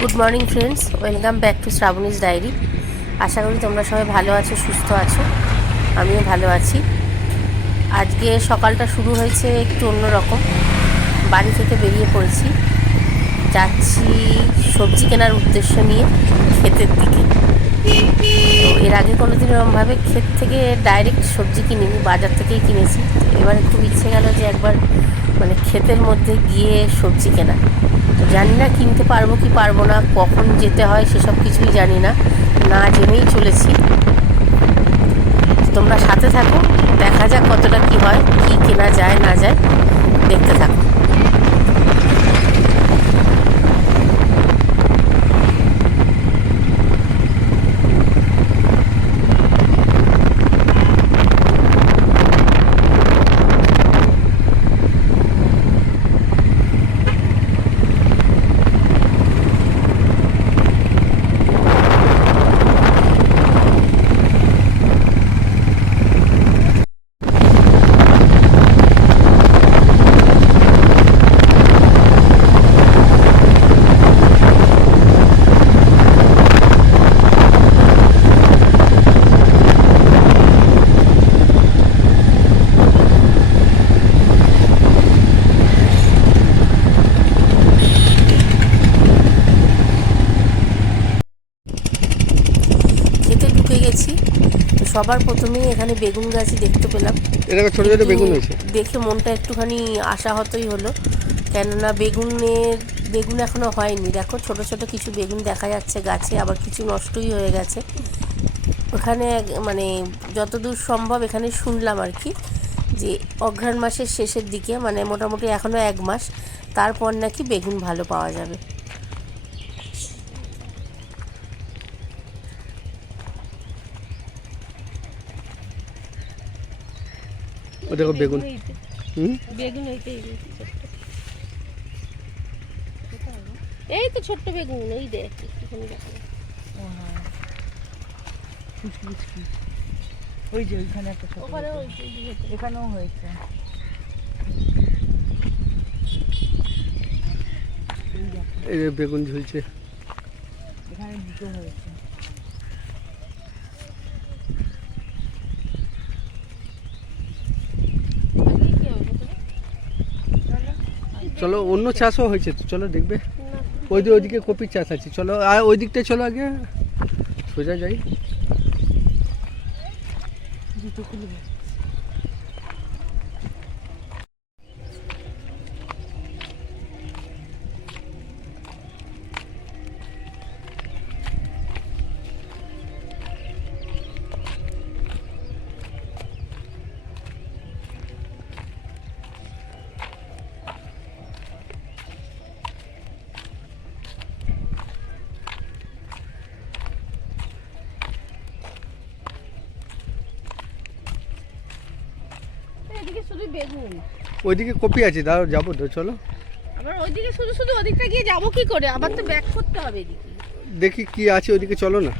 Good morning friends, welcome back to Shrabani's diary. আশা করি তোমরা সবাই ভালো আছো, সুস্থ আছো। আমিও ভালো আছি। আজকে সকালটা শুরু হয়েছে একটু অন্যরকম। বাড়ি থেকে বেরিয়ে পড়েছি, যাচ্ছি সবজি কেনার উদ্দেশ্য নিয়ে ক্ষেতের দিকে। তো এর আগে কোনোদিন এরকমভাবে ক্ষেত থেকে ডাইরেক্ট সবজি কিনিনি, বাজার থেকেই কিনেছি। এবারে খুব ইচ্ছে গেল যে একবার ক্ষেতের মধ্যে গিয়ে সবজি কেনা। তো জানি না কিনতে পারবো কি পারবো না, কখন যেতে হয় সেসব কিছুই জানি না, না জেনেই চলেছি। তোমরা সাথে থাকো, দেখা যাক কতটা কি হয়, কি কেনা যায় না যায়, দেখতে থাকো। খেতে ঢুকে গেছি। তো সবার প্রথমেই এখানে বেগুন গাছই দেখতে পেলাম। এটা ছোট ছোট বেগুন হয়েছে, দেখে মনটা একটুখানি আশাহতই হলো, কেননা বেগুন এখনো হয়নি। দেখো ছোট ছোট কিছু বেগুন দেখা যাচ্ছে গাছে, আবার কিছু নষ্টই হয়ে গেছে। ওখানে যতদূর সম্ভব এখানে শুনলাম আর কি, যে অঘ্রাণ মাসের শেষের দিকে, মোটামুটি এখনও 1 মাস, তারপর নাকি বেগুন ভালো পাওয়া যাবে। ও দেখো বেগুন। বেগুন এই তো ছোট্ট বেগুন, এই দেখ একটুখানি দেখা ওই যে ওইখানে একটা ছোট এখানেও হয়েছে। এই যে বেগুন ঝুলছে, এখানে দুটো হয়েছে। চলো অন্য চাষও হয়েছে তো, চলো দেখবে। ওইদিকে কপির চাষ আছে, চলো আর ওই দিকটা চলো, আগে সোজা যাই। দুটো খুলবে। এদিকে শুধু বেগুন, ওইদিকে কপি আছে, দাঁড়াও যাবো তো, চলো। আবার ওইদিকে শুধু শুধু ওদিকটা গিয়ে যাবো কি করে, আবার তো ব্যাক করতে হবে এদিকে। দেখি কি আছে ওইদিকে, চলো না।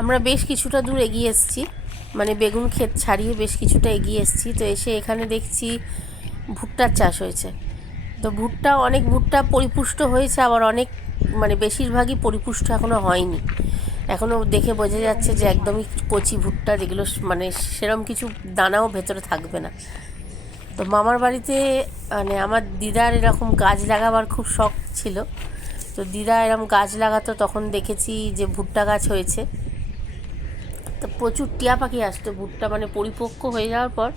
আমরা বেশ কিছুটা দূর এগিয়ে এসেছি, বেগুন ক্ষেত ছাড়িয়ে বেশ কিছুটা এগিয়ে এসেছি। তো এসে এখানে দেখছি ভুট্টার চাষ হয়েছে। তো অনেক ভুট্টা পরিপুষ্ট হয়েছে, আবার অনেক বেশিরভাগই পরিপুষ্ট এখনও হয়নি। এখনও দেখে বোঝা যাচ্ছে যে একদমই কচি ভুট্টা, যেগুলো সেরম কিছু দানাও ভেতরে থাকবে না। তো মামার বাড়িতে আমার দিদার এরকম গাছ লাগাবার খুব শখ ছিল। তো দিদা এরকম গাছ লাগাতো, তখন দেখেছি যে ভুট্টা গাছ হয়েছে। তো প্রচুর টিয়া পাখি আসতো, ভুট্টা পরিপক্ক হয়ে যাওয়ার পর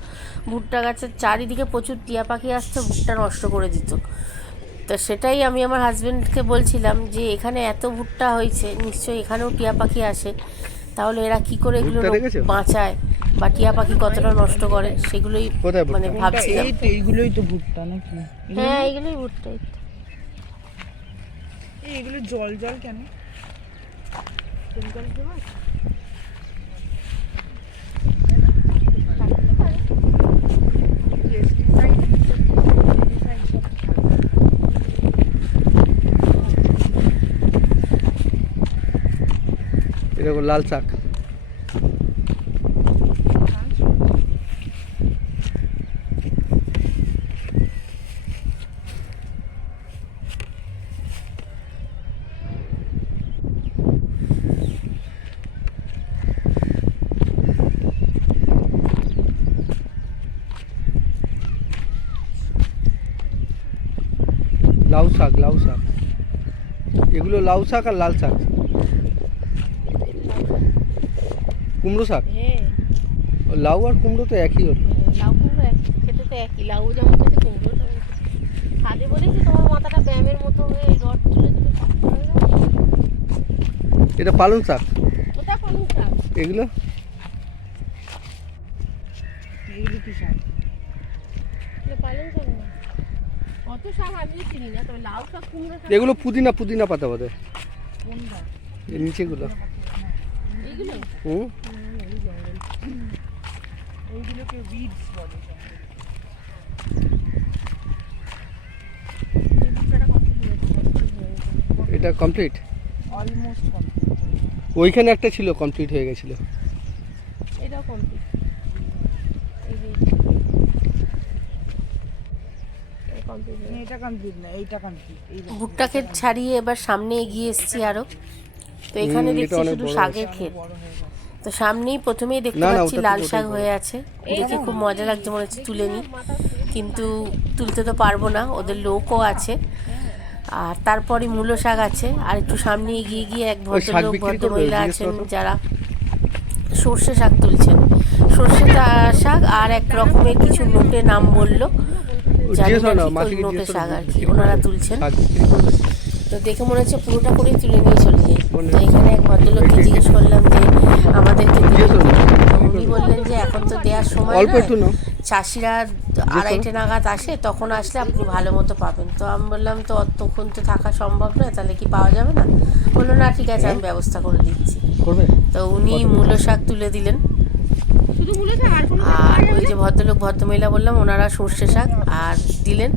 ভুট্টা গাছের চারিদিকে প্রচুর টিয়া পাখি আসতো, ভুট্টা নষ্ট করে দিত। তো সেটাই আমি আমার হাজব্যান্ডকে বলছিলাম যে এখানে এত ভুট্টা হয়েছে, নিশ্চয়ই এখানেও টিয়া পাখি আসে, তাহলে এরা কি করে এগুলো বাঁচায় বা টিয়া পাখি কতটা নষ্ট করে, সেগুলোই ভাবছিলাম। এইগুলোই তো ভুট্টা নাকি? হ্যাঁ, এইগুলোই ভুট্টা। এইগুলো জল জল কেন? কেমিক্যাল দেওয়া আছে? এরকম লাল শাক, শাক, লাউ শাক। এগুলো লাউ শাক আর লাল শাক। কুমড়ো শাক। হ্যাঁ, লাউ আর কুমড়ো তো একই হলো। লাউ কুমড়ো খেতে তো একই, লাউ যেমন খেতে কুমড়ো তেমন খেতে। খালি বলেছি তোমার মাথাটা ব্যায়ামের মতো হয়ে রড তুলে তুলে থাকতে হবে না। এটা পালং শাক। ওটা পালং শাক। এগুলো এগুলো কি শাক? এটা পালং শাক না। অত শাক আমিও চিনি না, তবে লাউ শাক কুমড়ো শাক এগুলো পুদিনা, পুদিনা পাতা বোধ হয়। কোনটা? এর নিচেগুলো। এইগুলো হুম। এইগুলোকে উইডস বলে। এই ভুট্টাটা কমপ্লিট হয়েছে। এটা কমপ্লিট। Almost complete. ওইখানে একটা ছিল, কমপ্লিট হয়ে গেছিল। এটাও কমপ্লিট। এই যে এটা কমপ্লিট হয়ে গেছে। এটা কমপ্লিট না, এইটা কমপ্লিট। এই দেখো। ভুট্টা ক্ষেত ছাড়িয়ে এবার সামনে এগিয়ে এসেছি আরো। তো এখানে এটা দেখছি অনেক শুধু বড় শাকের ক্ষেত। বড় হয়ে গেছে। তো সামনেই প্রথমেই দেখতে না, না, পাচ্ছি ওটা তো লাল ওটাই শাক বড়। হয়ে আছে, দেখে খুব মজা লাগছে, মনে হচ্ছে তুলে নিই, কিন্তু তুলতে তো পারবো না, ওদের লোকও আছে। আর তারপরে মূলো শাক আছে, আর একটু সামনে এগিয়ে গিয়ে এক ওই শাক ভদ্রলোক বিক্রি করবে? ভদ্রমহিলা জিজ্ঞেস আছেন করো তো। যারা সর্ষে শাক তুলছেন। সর্ষে শাক আর এক রকমের কিছু নোটে নাম বললো, জানি জিজ্ঞেস না করো না, ঠিক, ওই মাসিকে নোটে জিজ্ঞেস করো শাক আর কি বিক্রি ওনারা করবে? তুলছেন। শাক বিক্রি করবে? তো দেখে মনে হচ্ছে পুরোটা করে তুলে নিয়ে চলে যাই। মনে তো এখানে এক ভদ্রলোককে ওই জিজ্ঞেস করলাম যে আমাদেরকে জিজ্ঞেস দিবেন করো কি? না। তো উনি বললেন যে এখন তো দেওয়ার সময় অল্প নয়, একটু নাও। চাষিরা আড়াইটে নাগাদ আসে, তখন আসলে আপনি ভালো মতো পাবেন। তো আমি বললাম তো অতক্ষণ তো থাকা সম্ভব নয়, তাহলে কি পাওয়া যাবে না? বললো না, ঠিক আছে, আমি ব্যবস্থা করে দিচ্ছি। করবে? তো উনি মূলো শাক তুলে দিলেন, আর ওই যে ভদ্রলোক ভদ্রমহিলা বললাম ওনারা সর্ষে শাক আর দিলেন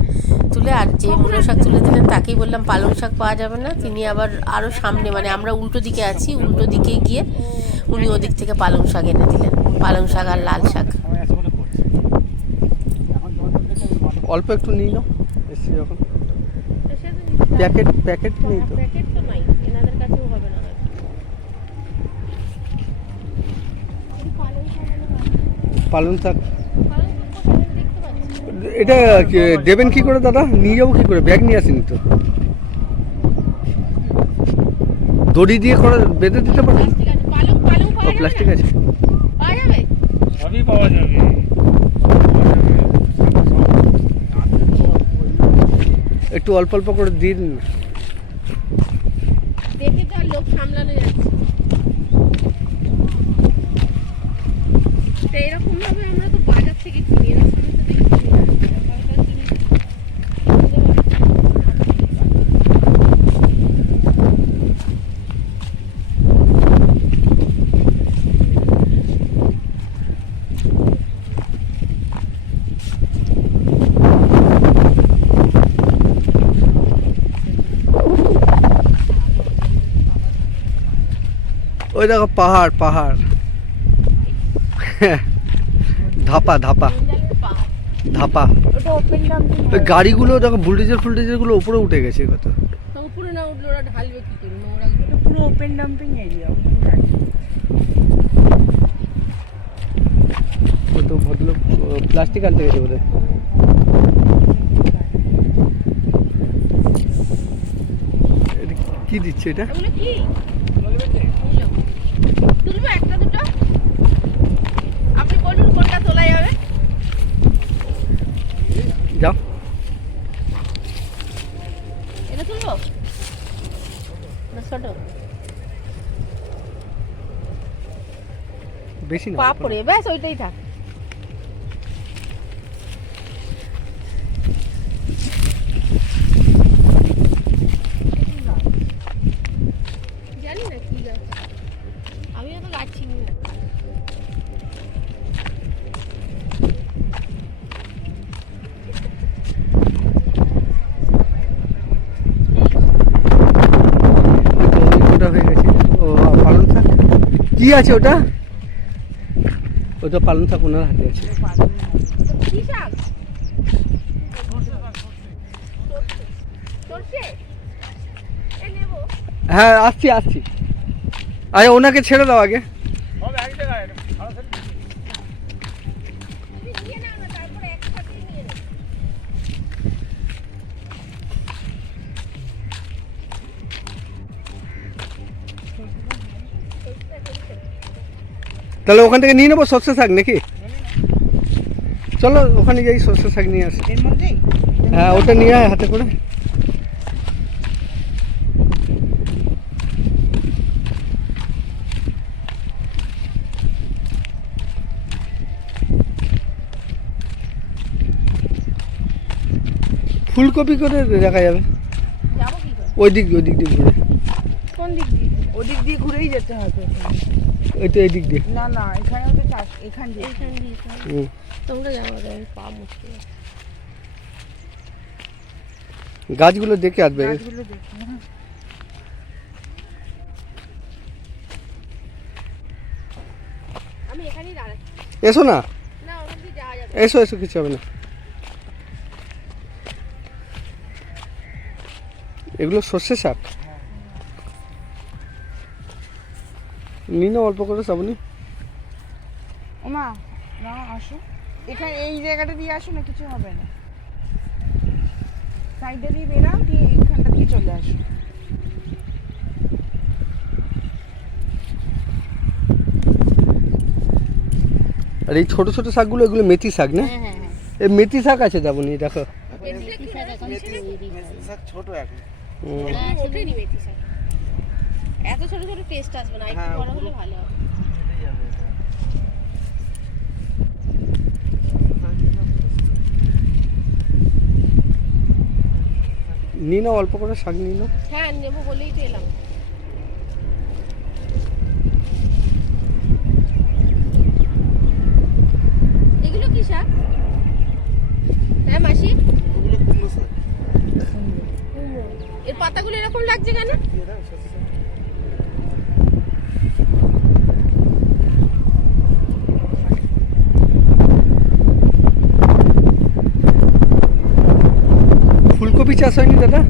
তুলে, আর যে মূলো শাক তুলে দিলেন তাকেই বললাম পালং শাক পাওয়া যাবে না। তিনি আবার আরও সামনে, মানে আমরা উল্টো দিকে আছি, উল্টো দিকে গিয়ে উনি ওদিক থেকে পালং শাক এনে দিলেন, পালং শাক আর লাল শাক। অল্প একটু নিয়ে নাও, এসছি যখন। প্যাকেট প্যাকেট নেই তো। প্যাকেট তো নাই, এনাদের কাছেও হবে না। পালং শাক এটা দেবেন কি করে দাদা? নিয়ে যাবো কি করে? ব্যাগ নিয়ে আসেনি তো। দড়ি দিয়ে করে বেঁধে দিতে পারেন? ও প্লাস্টিক আছে। সবই পাওয়া যাবে। একটু অল্প অল্প করে দিন। দেখে তো আর লোক সামলানো যাচ্ছে। তো এইরকম ভাবে আমরা তো বাজার থেকে কিনি, এরকম তো দেখছি না। সরকার জিনিস ওই দেখো পাহাড় পাহাড়। ধাপা ধাপা জঞ্জালের পাহাড়। ধাপা। ওটা ওপেন ডাম্পিং। ওই গাড়িগুলো দেখো, বুলডোজার ফুলডোজার গুলো উপরে উঠে গেছে কত। তো উপরে না উঠলে ওরা ঢালবে কি করে নোংরাগুলো? এটা পুরো ওপেন ডাম্পিং এরিয়া। কত ভদ্রলোক প্লাস্টিক আনতে গেছে বোধ হয়। এটা কি দিচ্ছে এটা? এগুলো কি তুলবো? একটা দুটো আপনি বলুন কোনটা তোলা যাবে। যাও। এটা তুলবো না ছোট? বেশি না। পা পড়ে ব্যাস ওইটাই থাক। জানি না কি গাছ, আমিও তো গাছ চিনি না। ওটা হয়ে গেছে। ও পালং শাক কি আছে ওটা? ওটা পালং শাক ওনার হাতে আছে। কি শাক? সরষে? এ নেবো। হ্যাঁ আসছি আসছি। আরে ওনাকে ছেড়ে দাও আগে। সব এক জায়গায় সরাসরি তুমি নিয়ে নাও না, তারপরে একসাথে নিয়ে নেবো। তাহলে ওখান থেকে নিয়ে নেবো সর্ষে শাক নাকি? চলো ওখানে যাই সর্ষে শাক নিয়ে আসি। এর মধ্যেই হ্যাঁ ওটা নিয়ে আয় হাতে করে। ফুলকপি করে দেখা যাবে যাবো কি করে? ওই দিক দিয়ে ঘুরে। কোন দিক দিয়ে? ওদিক দিয়ে ঘুরেই যেতে হবে এখানে। ওই তো এই দিক দিয়ে। না না এখানেও তো চাষ এখান দিয়ে এইখান দিয়ে হুম। তোমরা যাবো আমি পা মুশকিল আছে। গাছগুলো দেখে আসবে। গাছগুলো দেখি হ্যাঁ। আমি এখানেই দাঁড়াচ্ছি। এসো না, না ওখান দিয়ে যাওয়া যাবে। এসো এসো, কিছু হবে না। এগুলো সর্ষে শাক। নিয়ে নাও অল্প করে শ্রাবণী। ওমা না আসো, এখানে এই জায়গাটা দিয়ে আসো না, কিছু হবে না। সাইডে দিয়ে বেরাও, দিয়ে এখানটা দিয়ে চলে আসো। আর এই ছোট ছোট শাকগুলো, এগুলো মেথি শাক না? হ্যাঁ হ্যাঁ হ্যাঁ। এই মেথি শাক আছে যাবনি, দেখো। ছোট এখন হুম। ওঠেনি মেথি শাক। এত ছোট ছোট টেস্ট আসবে না, একটু বড় হলে ভালো হবে। নিয়ে নাও অল্প করে শাক নিয়ে নাও। হ্যাঁ নেবো বলেই তো এলাম। এগুলো কি শাক? হ্যাঁ মাসি, কুমড়ো। এর পাতাগুলো এরকম লাগছে কেন? ফুলকপি চাষ হয়নি দাদা?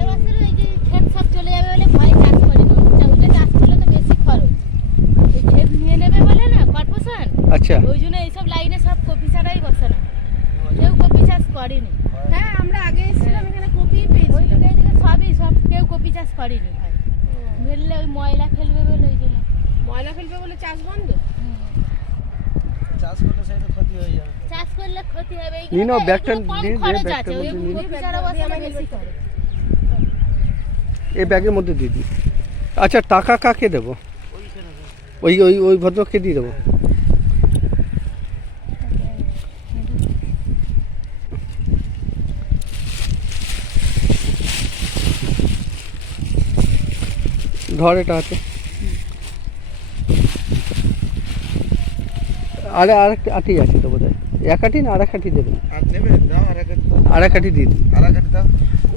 এবছর এই যে ক্ষেত সব চলে যাবে বলে ভয় চাষ করি না। ওটা চাষ করলে তো বেশি খরচ। এই ক্ষেত নিয়ে নেবে বলে না কর্পোরেশন, আচ্ছা। ওই জন্য এইসব লাইনে সব কপি ছাড়াই বসানো। কেউ কপি চাষ করেনি। হ্যাঁ আমরা আগে এসেছিলাম, এখানে কপি ওই পেয়েছিলাম। দিকে এদিকে সবই সব কেউ কপি চাষ করেনি ভাই। ফেললে ওই ময়লা ফেলবে বলে ওই জন্য। ময়লা ফেলবে বলে চাষ বন্ধ। চাষ করলে ক্ষতি হবে। এইগুলো নিয়ে নাও, তো- ব্যাগটা এগুলো কম দিয়ে দে, খরচ ব্যাগটার আছে। মধ্যে ওই নিয়ে কপি ছাড়া বসালে বেশি খরচ। এই ব্যাগের মধ্যে দিয়ে দিই। আচ্ছা টাকা কাকে দেবো? ওই ওই ওই ভদ্রকে দিয়ে দেবো। ধর এটা হাতে। আরে আরেকটা আটি আছে তো বোধহয়। এক আটি না আরেক আটি দেবেন? আর নেবে দাও, আর এক আরেক আটি দিয়ে দিন। আর এক দাও,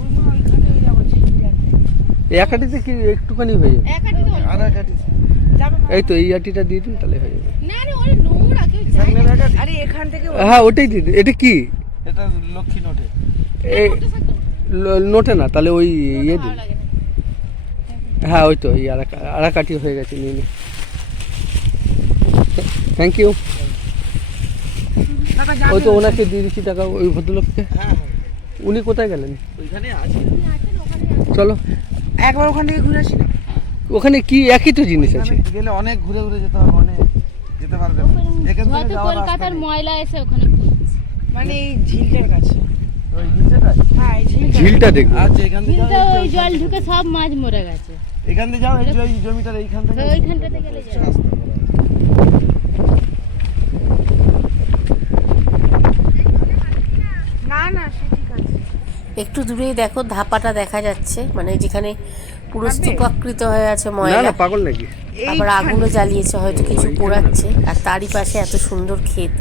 ওই মা ওইখানে যাবো ঝিলটাতে। এক আটিতে কি একটুখানি হয়ে যাবে? এক আটি তো অল্প। আর এক যাবে মা। এই তো এই আটিটা দিয়ে দিন, তাহলে হয়ে যাবে। না রে ওরে নোংরা কেউ যায় না। আরে এখান থেকে হ্যাঁ ওটাই দিয়ে দিন। এটা কি? এটা লক্ষ্মী নোটে। এই মোটর সাইকেল নোটে না, তাহলে ওই ইয়ে দিন। ভালো লাগে না। হ্যাঁ ওই তো এই আরেক আটি হয়ে গেছে, নিয়ে নিন। Thank you. বাবা যাবে। ওই তো ওনাকে দিয়ে দিচ্ছি টাকা, ওই ভদ্রলোককে। হ্যাঁ উনি কোথায় গেলেন? ওইখানে আছে। চলো একবার ওখান থেকে ঘুরে আসি না। ওখানে কি একই তো জিনিস আছে। ওখানে গেলে অনেক ঘুরে ঘুরে যেতে হবে, অনেক যেতে পারবে না। এখান থেকে যত যাওয়ার রাস্তা কলকাতার নেই। ময়লা এসে ওখানে পড়ছে। মানে এই ঝিলটার কাছে। ওই নিচেটা হ্যাঁ এই ঝিলটা দেখবো। আচ্ছা, এখান থেকে কিন্তু যাও, ওই জল ঢুকে সব মাছ মরে গেছে। এখান থেকে যাও, এই যে ওই জমিটার এইখান থেকে তো ওইখানটাতে গেলে যাবে। রাস্তা করা। না না সে ঠিক আছে। একটু দূরেই দেখো ধাপাটা দেখা যাচ্ছে, মানে যেখানে পুরো স্তূপাকৃত হয়ে আছে না ময়লা। না পাগল নাকি? আবার আগুনও জ্বালিয়েছে, হয়তো কিছু পোড়াচ্ছে। আর তারই পাশে এত সুন্দর ক্ষেত,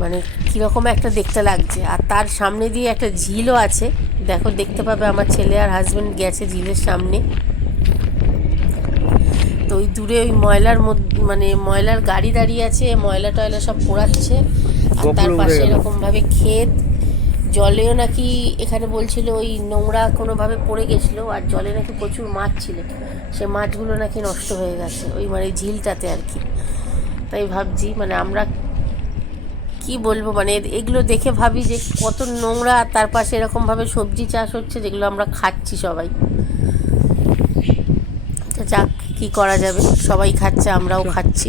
মানে কিরকম একটা দেখতে লাগছে। আর তার সামনে দিয়ে একটা ঝিলও আছে, দেখো দেখতে পাবে। আমার ছেলে আর হাজবেন্ড গেছে ঝিলের সামনে। তো ওই দূরে ওই ময়লার মধ্যে, মানে ময়লার গাড়ি দাঁড়িয়ে আছে, ময়লা টয়লা সব পোড়াচ্ছে। আর তার গোপুর উড়ে পাশে গেল। এরকম ভাবে ক্ষেত। জলেও নাকি এখানে বলছিল ওই নোংরা কোনোভাবে পড়ে গেছিলো, আর জলে নাকি প্রচুর মাছ ছিল, সে মাছগুলো নাকি নষ্ট হয়ে গেছে ওই মানে ঝিলটাতে আর কি। তাই ভাবছি, মানে আমরা কি বলবো, মানে এগুলো দেখে ভাবি যে কত নোংরা। আর তার পাশে এরকমভাবে সবজি চাষ হচ্ছে, যেগুলো আমরা খাচ্ছি সবাই। তো যাক, কি করা যাবে, সবাই খাচ্ছে আমরাও খাচ্ছি।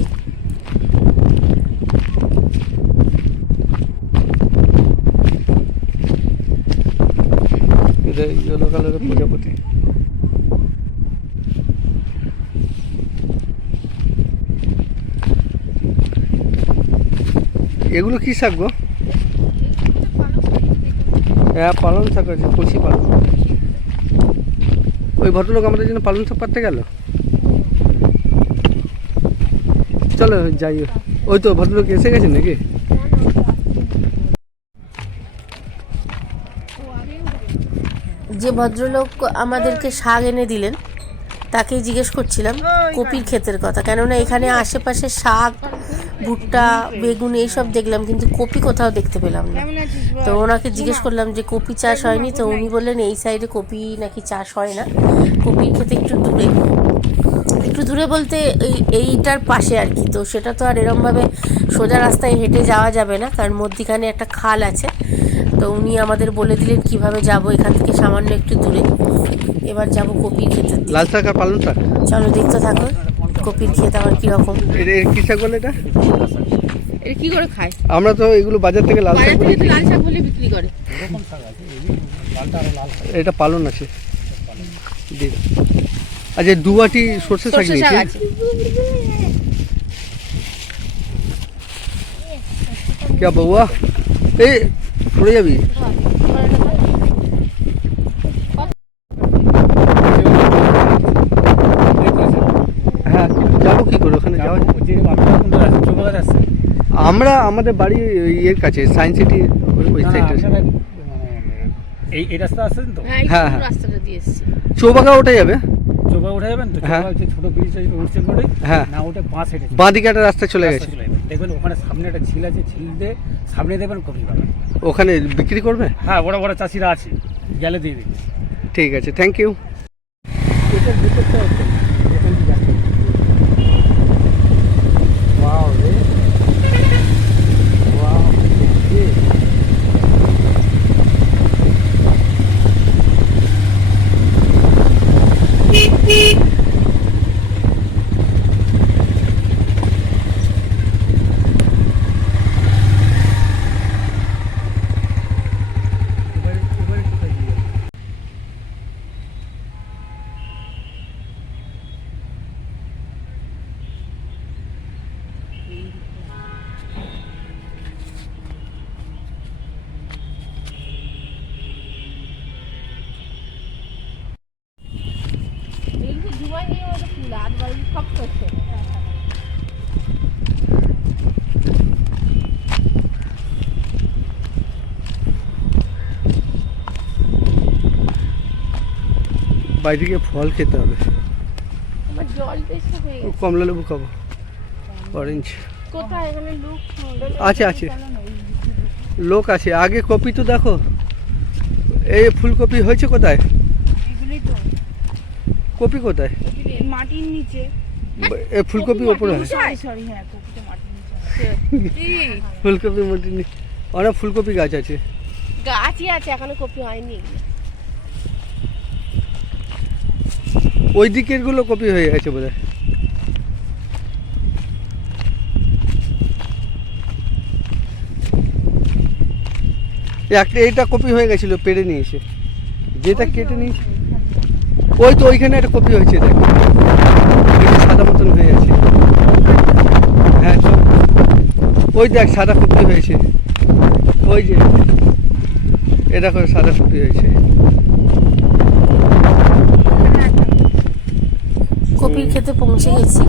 এটা ইয়েলো কালারের প্রজাপতি। এগুলো কি শাক গো? হ্যাঁ পালং শাক আছে, কচি পালং। ওই ভদ্রলোক আমাদের জন্য পালং শাক পাততে গেল। চলো যাই, ওই তো ভদ্রলোক এসে গেছেন নাকি? যে ভদ্রলোক আমাদেরকে শাক এনে দিলেন তাকেই জিজ্ঞেস করছিলাম কপির ক্ষেতের কথা, কেননা এখানে আশেপাশে শাক, ভুট্টা, বেগুন এইসব দেখলাম, কিন্তু কপি কোথাও দেখতে পেলাম না। কেমন আছিস বল? তো ওনাকে জিজ্ঞেস করলাম যে কপি চাষ হয়নি, তো উনি বললেন এই সাইডে কপি নাকি চাষ হয় না, কপির ক্ষেতে একটু দূরে বলতে এইটার পাশে আর কি। তো সেটা তো আর এরমভাবে সোজা রাস্তায় হেঁটে যাওয়া যাবে না, কারণ মধ্যিখানে একটা খাল আছে। তো উনি আমাদের বলে দিলেন কিভাবে যাব, এখান থেকে সামান্য একটু দূরে। এবার যাব কপির ক্ষেতের দিকে। লাল শাক আর পালং শাক। চলো দেখতে থাকো কপির ক্ষেত আবার কীরকম। এটা কি শাক বলে এটা? এটা কী করে খায়? আমরা তো এগুলো বাজার থেকে লাল শাক বলি। লাল শাক বলে বিক্রি করে। এটা পালং আছে। আচ্ছা দুয়াটি সর্ষে শাক নিয়েছি। क्या बउआ ए পড়ে যাবি? হ্যাঁ যাবো কি করে ওখানে যাওয়া? আমরা আমাদের বাড়ি ইয়ের কাছে সায়েন্স সিটি ওই সাইডে। এই রাস্তা আসছেন তো? হ্যাঁ হ্যাঁ, হ্যাঁ। হ্যাঁ। রাস্তাটা দিয়ে এসেছি। চৌবাগা ওটা যাবে? চোপা উঠে যাবেন তো? হ্যাঁ। চোপা হচ্ছে ছোট ব্রিজ উঠছে করে, হ্যাঁ। না ওটা বাঁ সাইডে বাঁ দিকে একটা রাস্তা চলে গেছে, দেখবেন ওখানে সামনে একটা ঝিল আছে, ঝিল দিয়ে সামনে দেবেন কপি বাগান। ওখানে বিক্রি করবে? হ্যাঁ, বড় বড় চাষিরা আছে, গেলে দিয়ে দেবে। ঠিক আছে, থ্যাংক ইউ। এটার ভিতরটা হচ্ছে এখান থেকে যাচ্ছে। ওয়াও রে, ওয়াও। বাইরে গিয়ে ফল খেতে হবে। আমার জল বেশি হয়ে গেছে। কমলা লেবু খাবো, অরেঞ্জ কোথায় এখানে লোক? আছে আছে, লোক আছে। আগে কপি তো দেখো, এই ফুলকপি হয়েছে কোথায়? এগুলোই তো কপি কোথায়? এই মাটির নিচে। এই ফুলকপি ওপরে হয়। সরি হ্যাঁ, কপিটা মাটির নিচে। ফুলকপি মোটি অনেক ফুলকপি গাছ আছে। গাছই আছে, এখনো কপি হয়নি। ওই দিকের গুলো কপি হয়ে গেছে বোধহয়। একটা এইটা কপি হয়ে গেছিল, পেড়ে নিয়েছে, যেটা কেটে নিয়েছে। ওই তো ওইখানে একটা কপি হয়েছে, দেখ এটা সাদা মতন হয়ে গেছে। হ্যাঁ চল, ওই দেখ সাদা কপি হয়েছে, ওই যে এটা করে সাদা কপি হয়েছে। কপির ক্ষেতে পৌঁছে গেছি।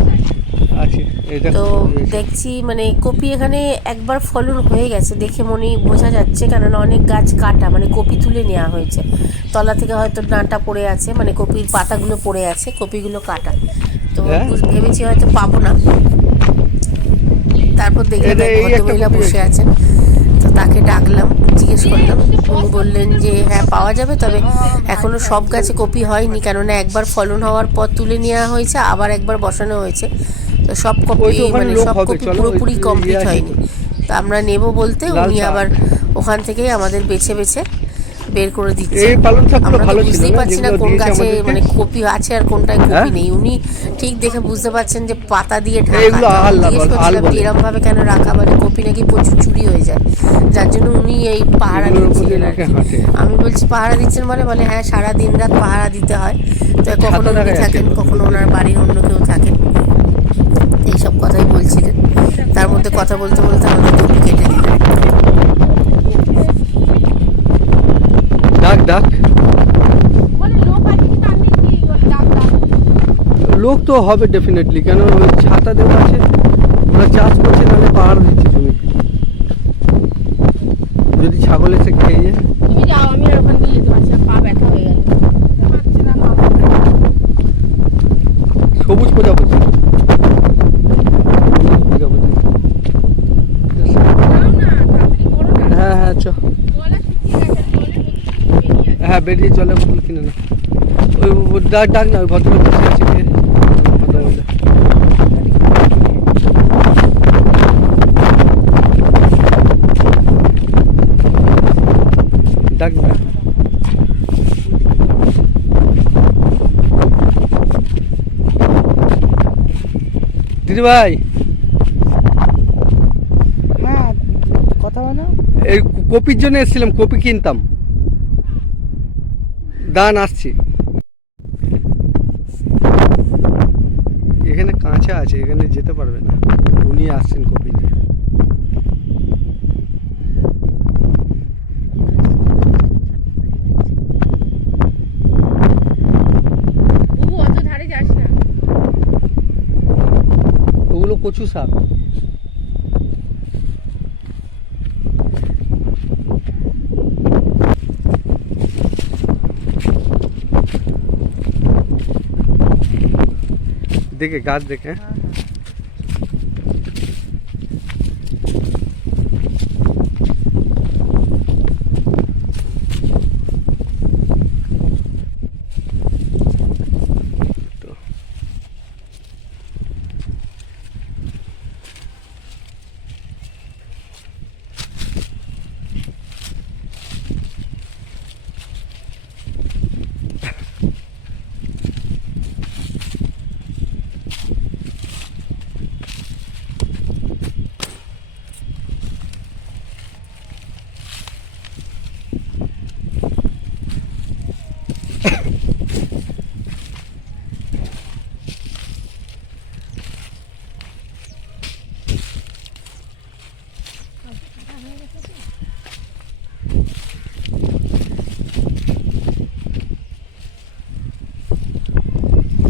আছে এটা তো কপি হয়েছে। দেখছি মানে কপি এখানে একবার ফলন হয়ে গেছে দেখে মনেই বোঝা যাচ্ছে, কেননা অনেক গাছ কাটা, মানে কপি তুলে নেওয়া হয়েছে। তলা থেকে হয়তো ডাঁটা পড়ে আছে, মানে কপির পাতাগুলো পড়ে আছে, কপিগুলো কাটা। তো হ্যাঁ? ভেবেছি হয়তো পাবো না। তারপর দেখলাম এটা এই একটা ভদ্রমহিলা কপি বসে হয়েছে। আছেন, তো তাকে ডাকলাম, জিজ্ঞেস করলাম। উনি বললেন যে হ্যাঁ পাওয়া যাবে, তবে এখনও সব গাছে কপি হয়নি, কেননা একবার ফলন হওয়ার পর তুলে নেওয়া হয়েছে, আবার একবার বসানো হয়েছে। তো সব ওই কপি তো ওখানে মানে লোক সব হবে, কপি চলো, পুরোপুরি ওই কমপ্লিট ইয়ে আছে হয়নি। তো আমরা নেব বলতে লাল উনি শাক। আবার ওখান থেকেই আমাদের বেছে বেছে বের করে দিচ্ছে। এই পালং শাকগুলো আমরা তো ভালো ছিল বুঝতেই না, পারছি না যেগুলো কোন দিয়েছে গাছে আমাদেরকে? মানে কপি আছে আর কোনটায় কপি হ্যাঁ? নেই। উনি ঠিক দেখে বুঝতে পারছেন যে পাতা দিয়ে এইগুলো ঢাকা। আল জিজ্ঞেস বলে, আল করছিলাম বলে। যে এরম ভাবে কেন রাখা, মানে কপি নাকি প্রচুর চুরি হয়ে যায়, যার জন্য উনি এই পাহারা এগুলোর উপর দিয়ে দিচ্ছিলেন আর লোকে কি। হাঁটে। আমি বলছি পাহারা দিচ্ছেন মানে, বলে হ্যাঁ সারা দিন রাত পাহারা দিতে হয়। তো কখনো ছাতা উনি দেখা যাচ্ছে থাকেন, এগুলোর কখনো উপর ওনার দিয়ে। বাড়ির অন্য কেউ থাকেন, এইসব কথাই বলছিলেন। তার মধ্যে কথা বলতে বলতে আমাদের কপি কেটে দিলেন। ডাক ডাক বলে লোক আছে কি তার নেই কি ডাক ডাক লোক তো হবে ডেফিনেটলি, কেন ওই ছাতা দেওয়া আছে, ওরা চাষ করছে, নাহলে পাহাড় দিচ্ছে তুমি। যদি ছাগল এসে খেয়ে যায়। তুমি যাও, আমি আর ওখান দিয়ে যেতে পারছি না, পা ব্যথা হয়ে গেল। পাচ্ছি না মা। সবুজ প্রজাপতি, প্রজাপতি। যাও না, তাড়াতাড়ি করো না। হ্যাঁ হ্যাঁ চ, গলা শুকিয়ে গেছে, জলের মধ্যে বেরিয়ে আসে। হ্যাঁ বেরিয়ে জলের বোতল কিনে না। ওই ডাক ডাক না, ওই ভদ্রলোক বসে আছে কে? ভদ্রমহিলা। ডাক না। দিদি ভাই, হ্যাঁ কথা বলো। এই কপির জন্য এসেছিলাম, কপি কিনতাম। দান আসছি। এখানে কাঁচা আছে, এখানে যেতে পারবে না। উনি আসছেন কপি নিয়ে। বুবু অত ধারে যাস না। ওগুলো কচু শাক। দেখে গাছ দেখে।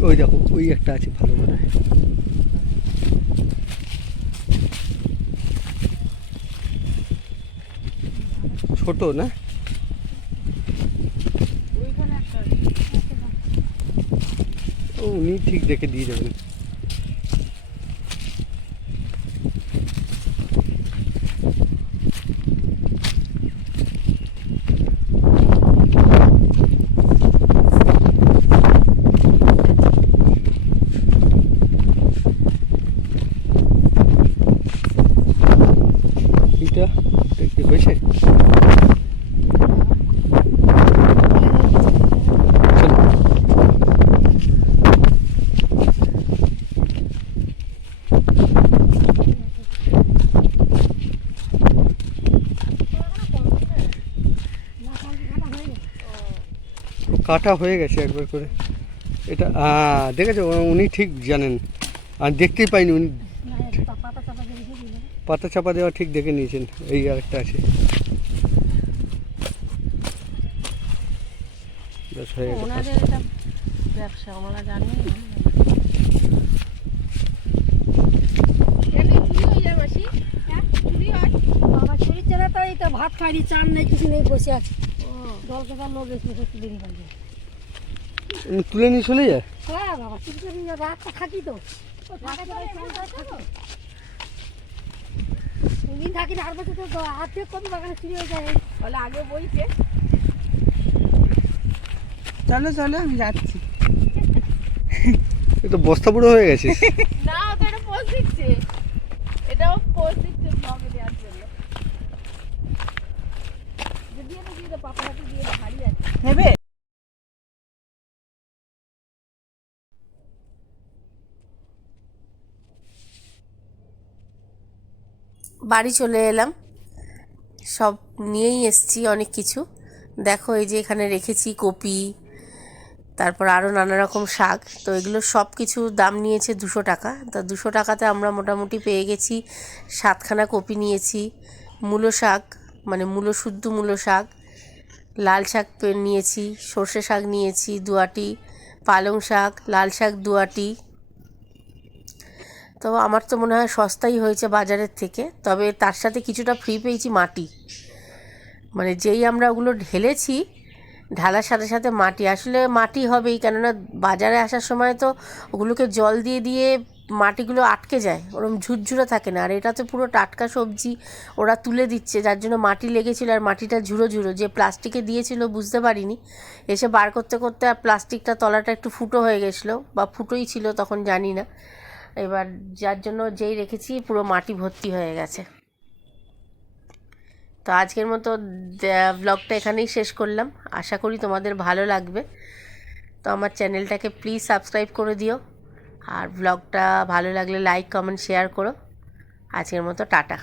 তো ওই দেখো, ওই একটা আছে ভালো করে। ছোট না? ও উনি ঠিক দেখে দিয়ে যাবেন। এটা এটা কি হয়েছে? চলো। কাটা হয়ে গেছে একবার করে। এটা দেখেছো, উনি ঠিক জানেন, আর দেখতেই পাইনি উনি। পাতা চাপা দেওয়া ঠিক দেখে নিয়েছেন। এই আরেকটা আছে, ব্যাস হয়ে গেছে। ওনাদের এটা ব্যবসা, আমরা জানি না। কেন চুরি হয়ে যায় মাসি? হ্যাঁ চুরি হয়। বাবা শরীর চালা তাই তো ভাত খাইনি, চান নেই, কিছু নেই, বসে আছে। জল খেতার লোক এসে সত্যি দিন কাল উনি তুলে নিয়ে চলে যায়। হ্যাঁ বাবা, চুরি করে নিয়ে রাতটা থাকি তো। দিন থাকি না, আর বছর তো হাত থেকে কবি বাগানে চুরি হয়ে যায়। বলে আগে বইছে। চলো চলো আমি যাচ্ছি। এ তো বস্তা পুরো হয়ে গেছে। না ও তো এটা পোস্ট দিচ্ছে, এটাও পোস্ট দিচ্ছে ব্লগে দেওয়ার জন্য। যদি এটা দিয়ে নেবে? বাড়ি চলে এলাম, সব নিয়েই এসেছি অনেক কিছু। দেখো এই যে এখানে রেখেছি কপি, তারপর আরও নানা রকম শাক। তো এগুলো সব কিছু দাম নিয়েছে 200 টাকা। তো 200 টাকাতে আমরা মোটামুটি পেয়ে গেছি 7খানা কপি নিয়েছি, মূলো শাক মানে শুদ্ধ মূলো শাক, লাল শাক নিয়েছি, সর্ষে শাক নিয়েছি 2 আঁটি, পালং শাক, লাল শাক 2 আঁটি। তো আমার তো মনে হয় সস্তাই হয়েছে বাজারের থেকে। তবে তার সাথে কিছুটা ফ্রি পেয়েছি মাটি, মানে যেই আমরা ওগুলো ঢেলেছি, ঢালার সাথে সাথে মাটি, আসলে মাটি হবেই, কেননা বাজারে আসার সময় তো ওগুলোকে জল দিয়ে দিয়ে মাটিগুলো আটকে যায়, ওরকম ঝুরঝুরে থাকে না। আর এটা তো পুরো টাটকা সবজি ওরা তুলে দিচ্ছে, যার জন্য মাটি লেগেছিলো, আর মাটিটা ঝুরো ঝুরো। যে প্লাস্টিকে দিয়েছিল বুঝতে পারিনি, এসে বার করতে করতে আর প্লাস্টিকটা তলাটা একটু ফুটো হয়ে গেছিলো, বা ফুটোই ছিল তখন জানি না। এবার যার জন্য যেই রেখেছি পুরো মাটি ভর্তি হয়ে গেছে। তো আজকের মতো ব্লগটা এখানেই শেষ করলাম, আশা করি তোমাদের ভালো লাগবে। তো আমার চ্যানেলটাকে প্লিজ সাবস্ক্রাইব করে দিও, আর ব্লগটা ভালো লাগলে লাইক কমেন্ট শেয়ার করো। আজকের মতো টাটা।